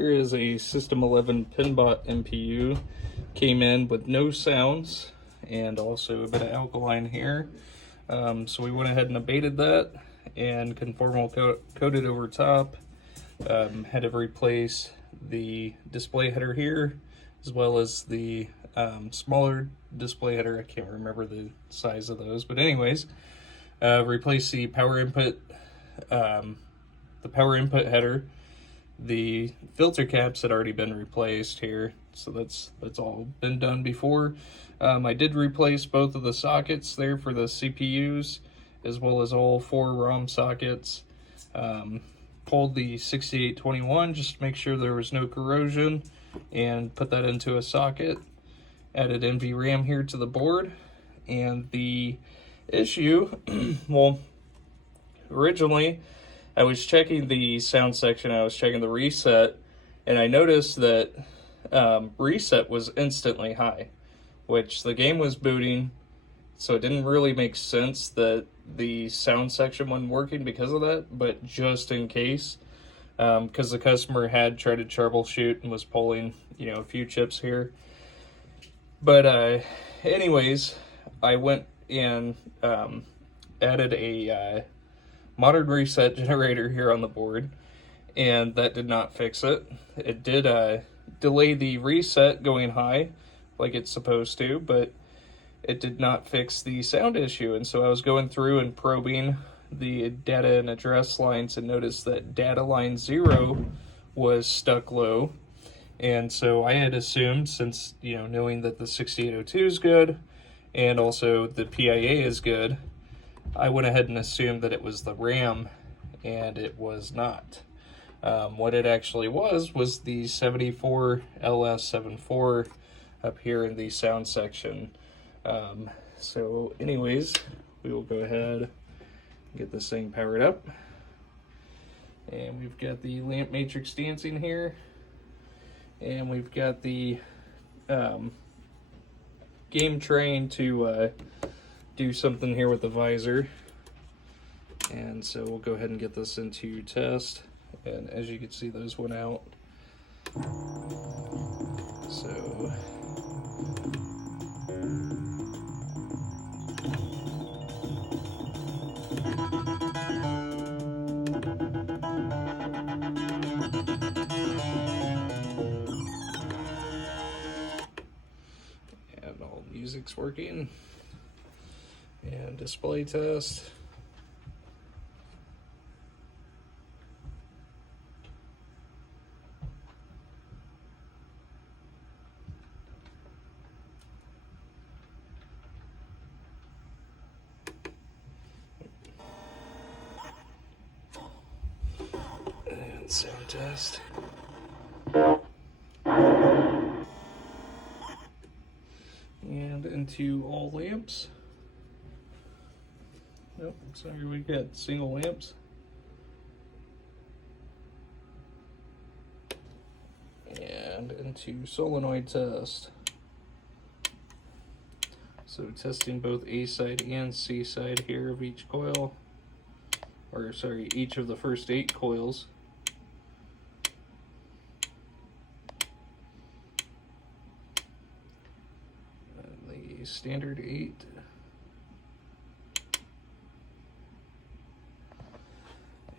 Here is a System 11 Pinbot MPU. Came in with no sounds and also a bit of alkaline here. So we went ahead and abated that and conformal coated over top. Had to replace the display header here, as well as the smaller display header. I can't remember the size of those, but anyways, replace the power input header. The filter caps had already been replaced here, so that's all been done before. I did replace both of the sockets there for the CPUs, as well as all 4 ROM sockets. Pulled the 6821 just to make sure there was no corrosion, and put that into a socket. Added NVRAM here to the board, and the issue, well, originally I was checking the sound section, I was checking the reset, and I noticed that reset was instantly high, which the game was booting, so it didn't really make sense that the sound section wasn't working because of that. But just in case, because the customer had tried to troubleshoot and was pulling, a few chips here. But anyways, I went and added a modern reset generator here on the board, and that did not fix it. It did delay the reset going high like it's supposed to, but it did not fix the sound issue. And so I was going through and probing the data and address lines and noticed that data line 0 was stuck low. And so I had assumed, since knowing that the 6802 is good and also the PIA is good, I went ahead and assumed that it was the RAM, and it was not. What it actually was the 74 LS74 up here in the sound section. So anyways, we will go ahead and get this thing powered up. And we've got the lamp matrix dancing here. And we've got the game train to do something here with the visor. And so we'll go ahead and get this into test. And as you can see, those went out. So and all music's working. And display test. And sound test. And into all lamps. Nope, sorry, we got single lamps. And into solenoid test. So testing both A side and C side here of each coil. Or sorry, each of the first 8 coils. And the standard 8.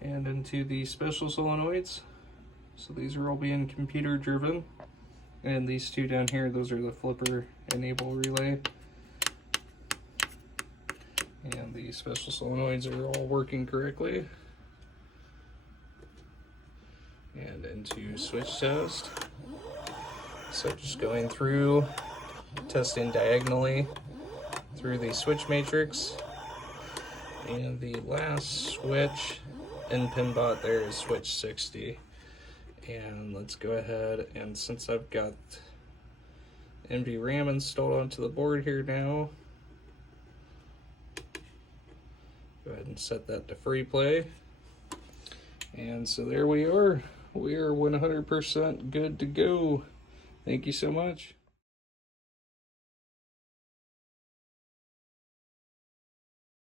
And into the special solenoids. So these are all being computer driven. And these 2 down here, those are the flipper enable relay. And the special solenoids are all working correctly. And into switch test. So just going through, testing diagonally through the switch matrix. And the last switch in Pinbot there is switch 60. And let's go ahead, and since I've got NVRAM installed onto the board here now, go ahead and set that to free play. And so there we are. We are 100% good to go. Thank you so much.